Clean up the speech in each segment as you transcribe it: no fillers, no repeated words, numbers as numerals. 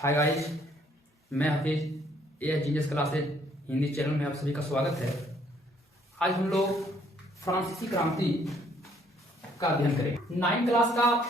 Hi guys, मैं हफीज ए genius classes Hindi channel में आप सभी का स्वागत है। आज हम लोग फ्रांसीसी क्रांति का अध्ययन करेंगे। 9th क्लास का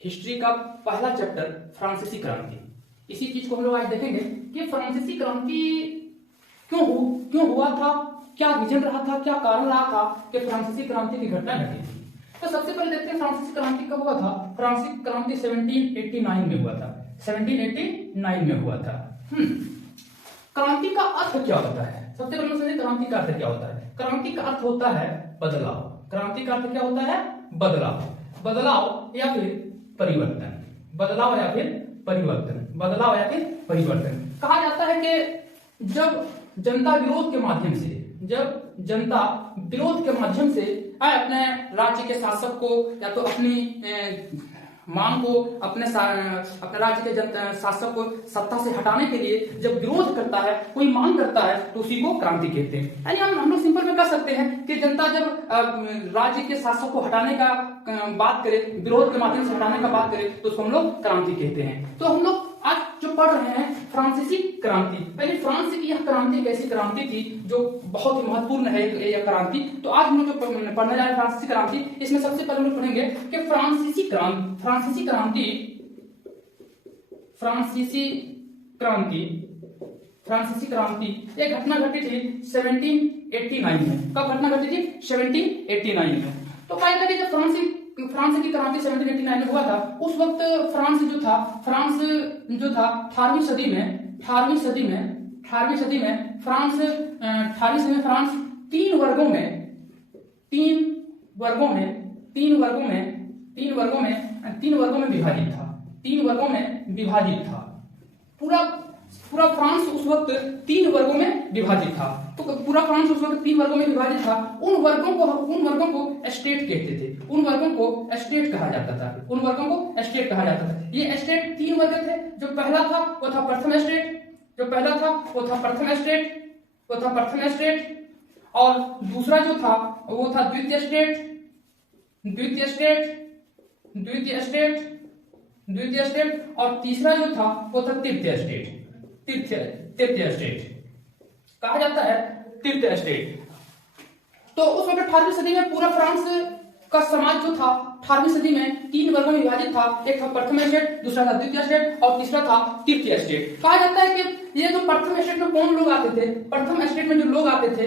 हिस्ट्री का पहला चैप्टर फ्रांसीसी क्रांति। इसी चीज को हम लोग आज देखेंगे कि फ्रांसीसी क्रांति क्यों हुआ था, क्या रीजन रहा था, क्या कारण रहा था कि फ्रांसीसी क्रांति की घटना घटी थी। तो सबसे पहले देखते हैं फ्रांसीसी क्रांति कब हुआ था। फ्रांसीसी क्रांति 1789 में हुआ था। 1789 में हुआ था। क्रांति का अर्थ क्या होता है? सबसे पहले समझें क्रांति का अर्थ क्या होता है। क्रांति का अर्थ होता है बदलाव। क्रांति का अर्थ क्या होता है? बदलाव। बदलाव या फिर परिवर्तन। बदलाव या फिर परिवर्तन। बदलाव या फिर परिवर्तन। कहा जाता है कि जब जनता विरोध के माध्यम से अपने राज्य के शासक को या तो अपनी मांग को अपने राज्य के शासक को सत्ता से हटाने के लिए जब विरोध करता है, कोई मांग करता है, तो उसी को क्रांति कहते हैं। यानी हम लोग सिंपल में कह सकते हैं कि जनता जब राज्य के शासक को हटाने का बात करे, विरोध के माध्यम से हटाने का बात करे, तो उसको हम लोग क्रांति कहते हैं। तो हम लोग आज जो पढ़ रहे हैं फ्रांसीसी क्रांति। पहले फ्रांस की यह क्रांति एक ऐसी क्रांति थी जो बहुत ही महत्वपूर्ण है यह क्रांति। तो आज हम लोग जो पढ़ने जा रहे हैं फ्रांसीसी क्रांति, इसमें सबसे पहले हम लोग पढ़ेंगे कि फ्रांसीसी क्रांति एक घटना घटी थी 1789 में। कब घटना घटी थी? 1789 में। तो क्या करिए, जब फ्रांस की क्रांति 1789 में हुआ था, उस वक्त फ्रांस जो था 18वीं सदी में फ्रांस तीन वर्गों में विभाजित था। पूरा फ्रांस उस वक्त 3 वर्गों में विभाजित था। तो पूरा फ्रांस उस वक्त 3 वर्गों में विभाजित था। उन वर्गों को स्टेट कहते थे। उन वर्गों को स्टेट कहा जाता था। ये स्टेट 3 वर्ग थे। जो पहला था वो था प्रथम स्टेट, और दूसरा जो था वो था द्वितीय स्टेट, और तीसरा जो था वो था तृतीय स्टेट कहा जाता है, तृतीय स्टेट। तो उस वक्त 18वीं सदी में पूरा फ्रांस का समाज जो था 18वीं सदी में 3 वर्गों में विभाजित था। एक था प्रथम स्टेट, दूसरा था द्वितीय स्टेट, और तीसरा था तृतीय स्टेट। कहा जाता है कि ये जो प्रथम स्टेट में कौन लोग आते थे? प्रथम स्टेट में जो लोग आते थे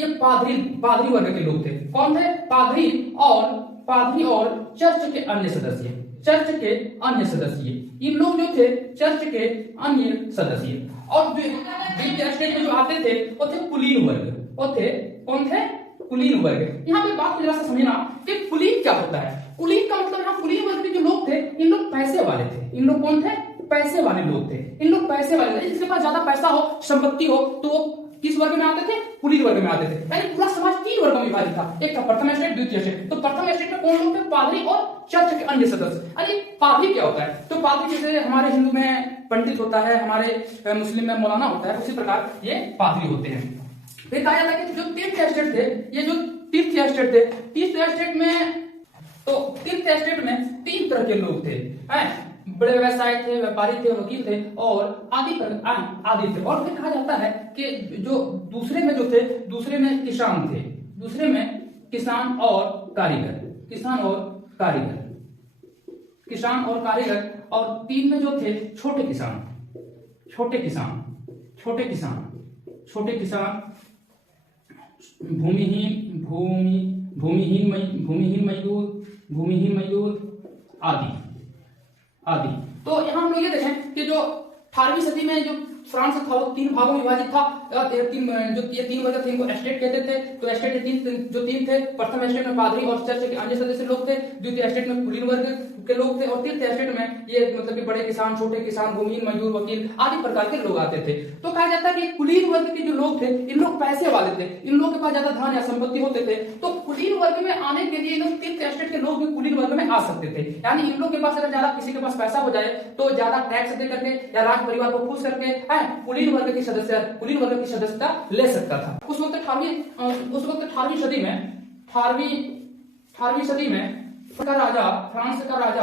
ये पादरी वर्ग के लोग थे। कौन थे? पादरी और चर्च के अन्य सदस्य। इन लोग जो थे चर्च के अन्य सदस्य। और द्वितीय स्टेट में जो आते थे वो थे कुलीन वर्ग। कौन थे? कुलीन वर्ग। यहाँ पे बात जरा सा समझना कि कुलीन क्या होता है। कुलीन का मतलब, यहाँ कुलीन वर्ग के जो लोग थे, इन लोग पैसे वाले थे। इन लोग कौन थे? पैसे वाले लोग थे। इन लोग पैसे वाले थे। जिसके पास ज्यादा पैसा हो, संपत्ति हो, तो वो किस वर्ग में आते थे? कुलीन वर्ग में आते थे। यानी पूरा समाज 3 वर्गों में विभाजित था। एक था प्रथम स्टेट, द्वितीय स्टेट। तो प्रथम स्टेट में कौन लोग थे? पादरी और चर्च के अन्य सदस्य। यानी पादरी क्या होता है? तो पादरी जैसे हमारे हिंदू में पंडित होता है, हमारे मुस्लिम में मौलाना होता है, उसी प्रकार ये पादरी होते हैं। फिर कहा जाता है कि जो तीर्थीय स्टेट थे, ये जो तीर्थीय स्टेट थे, तीर्थीय स्टेट में 3 तरह के लोग थे। बड़े व्यवसायी थे, व्यापारी थे, वकील थे, और आदि थे। और फिर कहा जाता है कि जो दूसरे में किसान थे। दूसरे में किसान और कारीगर, और 3 में जो थे छोटे किसान, भूमिहीन मजदूर आदि। तो यहाँ हम लोग ये देखें कि जो 18वीं सदी में जो फ्रांस था वो 3 भागों में विभाजित था। ये 3 वर्ग थे, इनको स्टेट कहते थे। तो स्टेट जो तीन थे, प्रथम स्टेट में पादरी और चर्च के अन्य सदस्य लोग थे, द्वितीय स्टेट में कुलीन वर्ग के लोग थे, और तृतीय स्टेट में ये मतलब कि बड़े किसान, छोटे किसान, भूमिहीन मजदूर, वकील आदि प्रकार के लोग आते थे। तो कहा जाता है कि कुलीन वर्ग के जो लोग थे, इन लोग पैसे वाले थे। इन लोगों के पास ज्यादा धन या संपत्ति होते थे। तो कुलीन वर्ग में आने के लिए तृतीय स्टेट के लोग भी कुलीन वर्ग में आ सकते थे। यानी इन लोग के पास अगर ज्यादा किसी के पास पैसा हो जाए तो ज्यादा टैक्स दे करके या राज परिवार को खुश करके कुलीन वर्ग की सदस्यता ले सकता था। उस वक्त 18वीं सदी में फ्रांस का राजा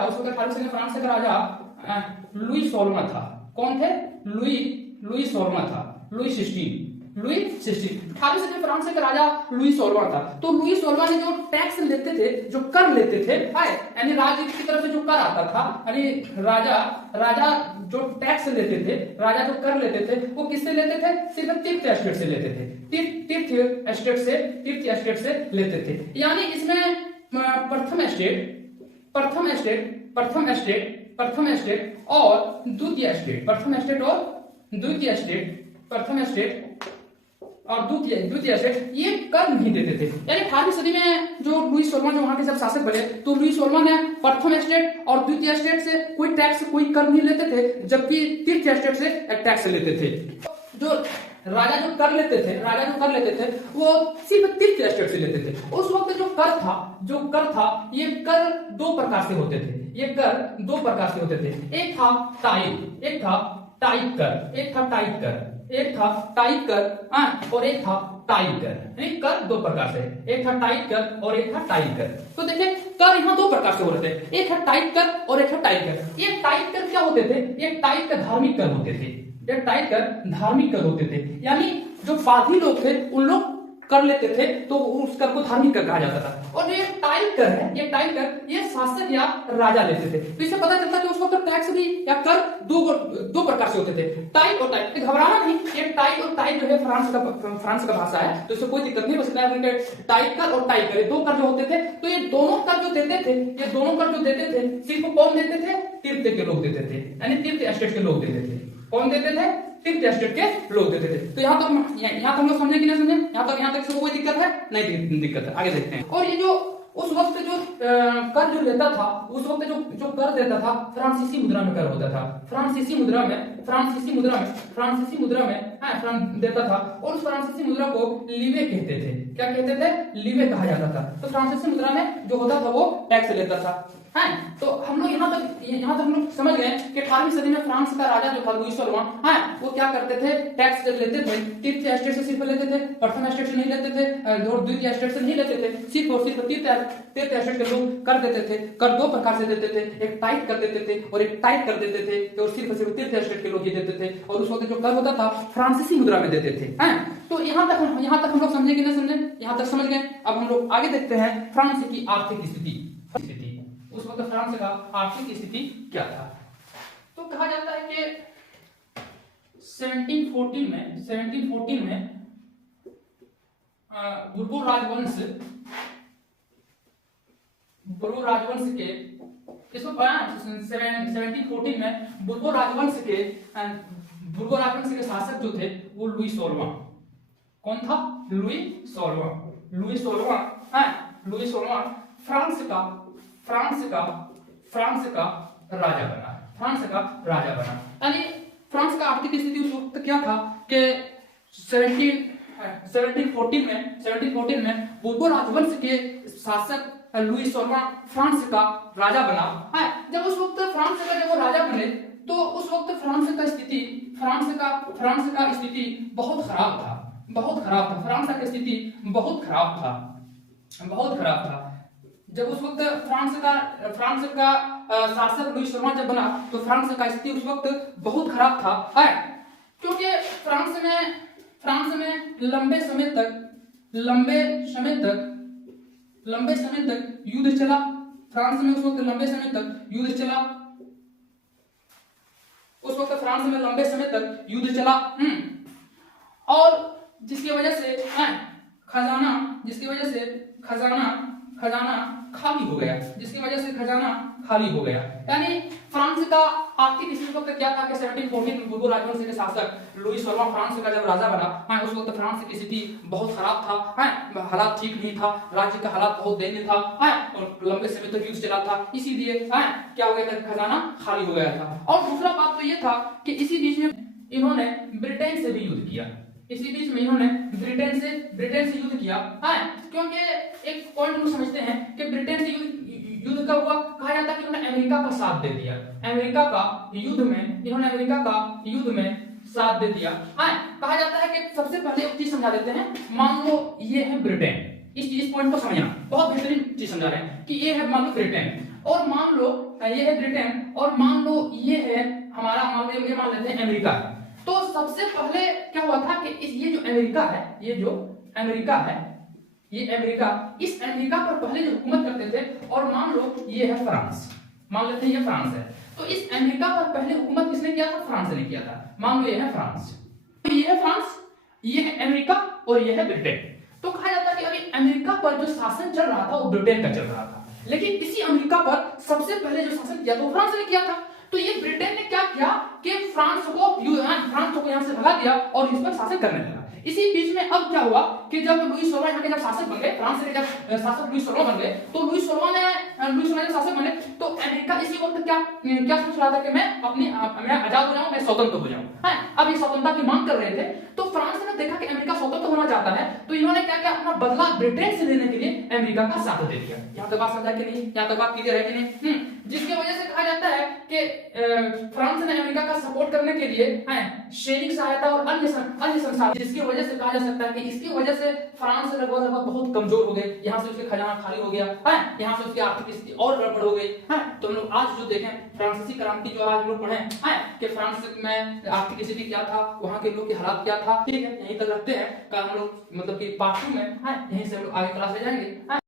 लुई 16वां था। कौन थे? लुई 16वां था। लुई 16 18वीं सदी में फ्रांस का राजा लुई 16वां था। तो लुई 16वां ने जो टैक्स लेते थे, जो कर लेते थे, यानी राज्य की तरफ से जो कर आता था, यानी राजा जो टैक्स लेते थे, राजा जो कर लेते थे, वो किससे लेते थे? सिर्फ तीर्थ एस्टेट से लेते थे। तीर्थ एस्टेट से लेते थे। यानी इसमें प्रथम एस्टेट और द्वितीय एस्टेट, प्रथम एस्टेट और द्वितीय एस्टेट ये कर नहीं देते थे। यानी 18वीं सदी में जो लुई 16वां जो वहां के जब शासक बने, तो लुई 16वां ने प्रथम एस्टेट और द्वितीय एस्टेट से कोई टैक्स, कोई कर नहीं लेते थे, जबकि तीर्थ एस्टेट से टैक्स लेते थे। जो राजा जो कर लेते थे वो सिर्फ तीर्थ एस्टेट से लेते थे। उस वक्त जो कर था ये कर दो प्रकार से होते थे। एक था टाइप कर और एक था टाइप कर। यानी कर दो प्रकार से, एक था टाइप कर और एक था टाइप कर। तो देखिए कर यहाँ दो प्रकार से हो रहे थे, एक था टाइप कर और एक था टाइप कर। ये टाइप कर क्या होते थे? ये टाइप कर धार्मिक कर होते थे। यानी जो पारधी लोग थे उन लोग कर लेते थे, तो उस कर को धार्मिक कर कहा जाता था। और ये टाइप कर ये शासक या राजा लेते थे। तो इससे पता चलता है कि उस वक्त टैक्स भी या कर दो प्रकार से होते थे, टाइप और टाइप। घबराना नहीं, ये टाइप और टाइप जो है फ्रांस का भाषा है, तो इससे कोई दिक्कत नहीं। बस टाइप कर और टाइप कर दो कर जो होते थे। तो ये दोनों कर जो देते थे सिर्फ कौन देते थे? तीर्थ के लोग देते थे, यानी तीर्थ एस्टेट के लोग देते थे। कौन देते थे? तीर्थ एस्टेट के लोग देते थे। तो यहाँ तक हम लोग समझे कि नहीं समझे? यहाँ तक सबको कोई दिक्कत है? नहीं दिक्कत है। आगे देखते हैं। और ये जो उस वक्त जो कर जो लेता था, उस वक्त जो कर देता था, फ्रांसीसी मुद्रा में कर होता था। फ्रांसीसी मुद्रा में देता था। और उस फ्रांसीसी मुद्रा को लीवे कहते थे। क्या कहते थे? लीवे कहा जाता था। तो फ्रांसीसी मुद्रा में जो होता था वो टैक्स लेता था। है तो हम लोग यहाँ तक हम लोग समझ गए कि 18वीं सदी में फ्रांस का राजा जो था लुई 16वां, वो क्या करते थे? टैक्स लेते थे। तीर्थ एस्टेट से सिर्फ लेते थे, प्रथम एस्टेट से नहीं लेते थे, और द्वितीय एस्टेट से नहीं लेते थे। सिर्फ और सिर्फ तीर्थ एस्टेट के लोग कर देते थे। कर दो प्रकार से देते थे, एक टाइप कर देते थे और एक टाइप कर देते थे, और सिर्फ तीर्थ एस्टेट के लोग ही देते थे। और उस वक्त जो कर होता था फ्रांसीसी मुद्रा में देते थे। तो यहाँ तक हम लोग समझे कि नहीं समझे? यहाँ तक समझ गए। अब हम लोग आगे देखते हैं फ्रांस की आर्थिक स्थिति। उस वक्त फ्रांस का आर्थिक स्थिति क्या था? तो कहा जाता है कि 1714 में बुर्बो राजवंश के 1714 में बुर्बो राजवंश के शासक जो थे वो लुई 16वां। कौन था? लुई 16वां फ्रांस का राजा बना। यानी फ्रांस का आर्थिक स्थिति उस वक्त क्या था कि 1714 में बुर्बो राजवंश के शासक लुई 16वां फ्रांस का राजा बना। जब उस वक्त फ्रांस का जब वो राजा बने, तो उस वक्त फ्रांस का स्थिति बहुत खराब था। फ्रांस का स्थिति बहुत खराब था। जब उस वक्त फ्रांस का शासक लुई 16वां जब बना, तो फ्रांस का स्थिति उस वक्त बहुत खराब था। क्योंकि फ्रांस में लंबे समय तक युद्ध चला। फ्रांस में उस वक्त लंबे समय तक युद्ध चला। और जिसकी वजह से खजाना खाली हो गया। यानी फ्रांस का आर्थिक स्थिति वक्त क्या था कि 1714 में बुर्बो राजवंश के शासक लुई 16वां फ्रांस का जब राजा बना, उस वक्त फ्रांस की स्थिति बहुत खराब था। हालात ठीक नहीं था, राज्य का हालात बहुत दयनीय था, और लंबे समय तक युद्ध चला था। इसीलिए क्या हो गया था? खजाना खाली हो गया था। और दूसरा बात तो ये था कि इसी बीच में इन्होंने ब्रिटेन से भी युद्ध किया। ब्रिटेन से युद्ध किया। क्योंकि एक पॉइंट हम समझते हैं कि ब्रिटेन से युद्ध कब हुआ? कहा जाता है कि उन्होंने अमेरिका का साथ दे दिया। अमेरिका का युद्ध में साथ दे दिया। कहा जाता है कि सबसे पहले एक चीज समझा देते हैं। मान लो ये है ब्रिटेन, इस पॉइंट को समझना, बहुत बेहतरीन चीज समझा रहे हैं कि ये है मान लो ब्रिटेन, और मान लो ये है ब्रिटेन, और मान लो ये है ये मान लेते हैं अमेरिका है। तो सबसे पहले क्या हुआ था कि ये जो अमेरिका है, ये जो अमेरिका है, ये अमेरिका, इस अमेरिका पर पहले जो हुकूमत करते थे, और मान लो ये है फ्रांस, मान लेते हैं ये फ्रांस है। तो इस अमेरिका पर पहले हुकूमत किसने किया था? फ्रांस ने किया था। मान लो ये है फ्रांस, तो ये है फ्रांस, ये है अमेरिका और ये है ब्रिटेन। तो कहा जाता है कि अभी अमेरिका पर जो शासन चल रहा था वो ब्रिटेन का चल रहा था, लेकिन इसी अमेरिका पर सबसे पहले जो शासन किया था वो फ्रांस ने किया था। तो ये ब्रिटेन ने क्या किया कि फ्रांस को यहाँ से भगा दिया और इस पर शासन करने लगा। इसी बीच में अब क्या हुआ कि जब लुई 16 यहाँ के जब शासक बन गए, फ्रांस के जब शासक लुई 16 बन गए, तो लुई 16 जब शासक बने तो अमेरिका इसी वक्त क्या सोच रहा था कि मैं आजाद हो जाऊं, मैं स्वतंत्र हो जाऊं। है, अब ये स्वतंत्रता की मांग कर रहे थे। तो फ्रांस ने देखा कि अमेरिका स्वतंत्र होना चाहता है, तो इन्होंने क्या किया, अपना बदला ब्रिटेन से लेने के लिए अमेरिका का साथ दे दिया। यहाँ तक बात समझा कि नहीं? यहाँ तक बात क्लियर है कि नहीं? जिसकी वजह से कहा जाता है कि फ्रांस ने अमेरिका का सपोर्ट करने के लिए सैनिक सहायता और अन्य संसाधन, जिसकी वजह से कहा जा सकता है कि इसकी वजह से फ्रांस लगभग बहुत कमजोर हो गए। यहाँ से उसके खजाना खाली हो गया है, यहाँ से उसकी आर्थिक स्थिति और गड़बड़ हो गई है। तो हम लोग आज जो देखें फ्रांसीसी क्रांति जो आज लोग पढ़े हैं कि फ्रांस में आर्थिक स्थिति क्या था, वहाँ के लोग के हालात क्या था, ठीक है, यहीं तक रखते हैं। हम लोग मतलब कि पार्ट 2 में यहीं से हम लोग आगे क्लास ले जाएंगे।